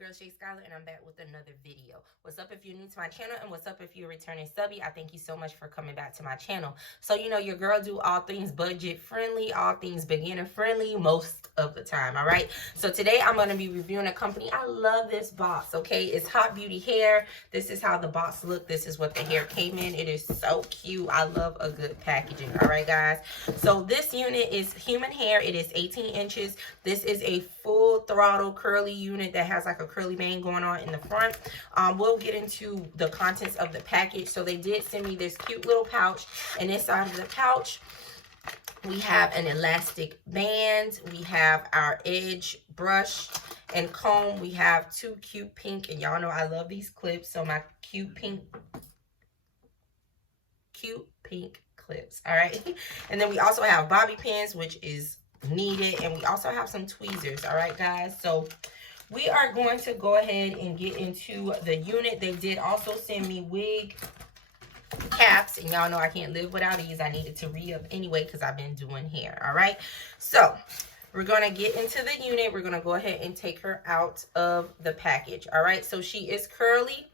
girl ShaySkyler, and I'm back with another video. What's up if you're new to my channel, and what's up if you're a returning subby? I thank you so much for coming back to my channel. So you know your girl do all things budget friendly, all things beginner friendly most of the time. All right, so today I'm going to be reviewing a company. I love this box. Okay, it's Hot Beauty Hair. This is how the box looked. This is what the hair came in. It is so cute. I love a good packaging. All right, guys, so this unit is human hair. It is 18 inches. This is a full throttle curly unit that has like a curly bang going on in the front. We'll get into the contents of the package. So they did send me this cute little pouch, and inside of the pouch we have an elastic band, we have our edge brush and comb, we have two cute pink, and y'all know I love these clips, so my cute pink clips. All right, and then we also have bobby pins, which is needed, and we also have some tweezers. All right, guys, so we are going to go ahead and get into the unit. They did also send me wig caps, and y'all know I can't live without these. I needed to re-up anyway because I've been doing hair. All right, so we're going to get into the unit. We're going to go ahead and take her out of the package. All right, so she is curly,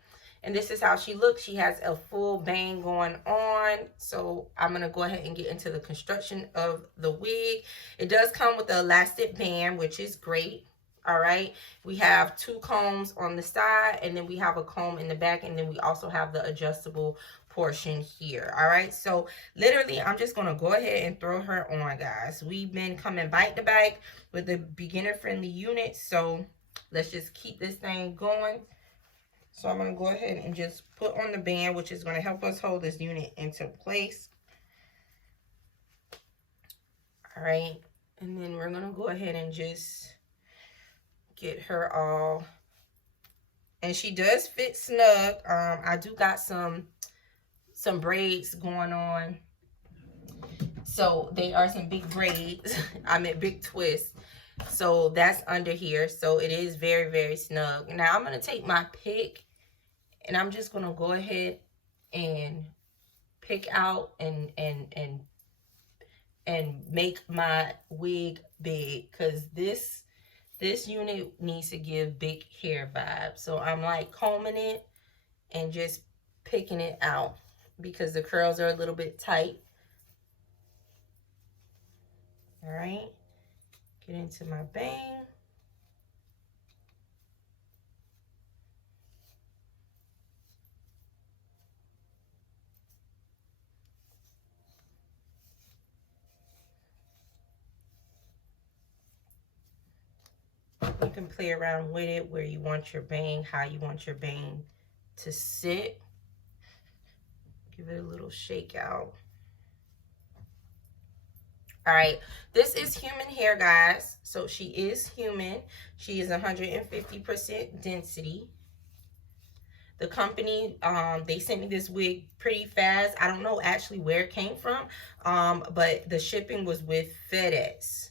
and this is how she looks. She has a full bang going on. So I'm going to go ahead and get into the construction of the wig. It does come with the elastic band, which is great. All right, we have two combs on the side, and then we have a comb in the back, and then we also have the adjustable portion here. All right, so literally I'm just going to go ahead and throw her on, guys. We've been coming bite to bite with the beginner friendly unit, so let's just keep this thing going. So I'm going to go ahead and just put on the band, which is going to help us hold this unit into place. All right, and then we're going to go ahead and just get her all, and she does fit snug. I do got some braids going on, so they are some big braids. I meant big twists, so that's under here, so it is very, very snug. Now I'm going to take my pick, and I'm just going to go ahead and pick out and make my wig big, because this unit needs to give big hair vibes. So I'm like combing it and just picking it out because the curls are a little bit tight. All right, get into my bang. You can play around with it where you want your bang, how you want your bang to sit. Give it a little shake out. All right, this is human hair, guys. So she is human. She is 150% density. The company, they sent me this wig pretty fast. I don't know actually where it came from, but the shipping was with FedEx.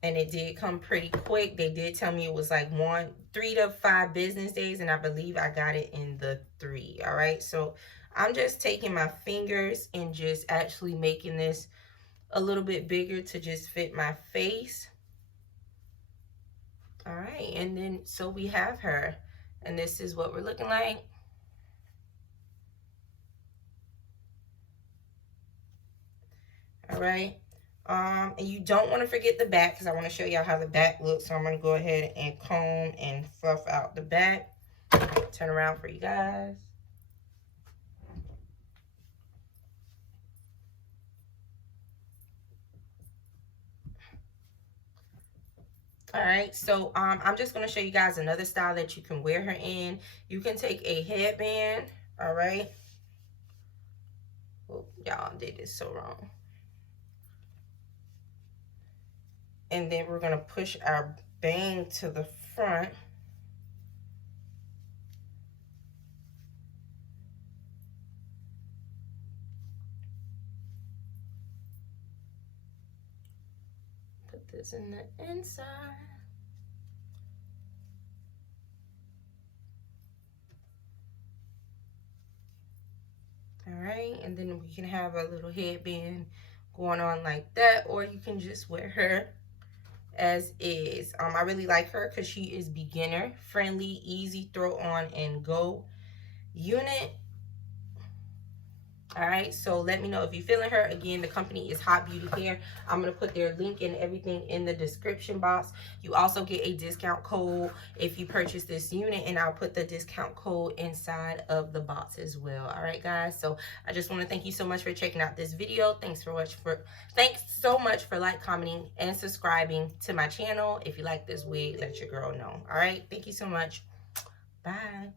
And it did come pretty quick. They did tell me it was like 3 to 5 business days, and I believe I got it in the 3. All right, so I'm just taking my fingers and just actually making this a little bit bigger to just fit my face. All right, and then so we have her, and this is what we're looking like. All right. And you don't want to forget the back, because I want to show y'all how the back looks. So I'm going to go ahead and comb and fluff out the back. Turn around for you guys. All right, so I'm just going to show you guys another style that you can wear her in. You can take a headband. All right. Oh, y'all did this so wrong. And then we're going to push our bang to the front. Put this in the inside. All right, and then we can have a little headband going on like that, or you can just wear her as is. I really like her because she is beginner friendly, easy throw on and go unit. All right, so let me know if you're feeling her. Again, the company is Hot Beauty Hair. I'm going to put their link and everything in the description box. You also get a discount code if you purchase this unit, and I'll put the discount code inside of the box as well. All right, guys, so I just want to thank you so much for checking out this video. Thanks so much for like, commenting, and subscribing to my channel. If you like this wig, let your girl know. All right, thank you so much. Bye.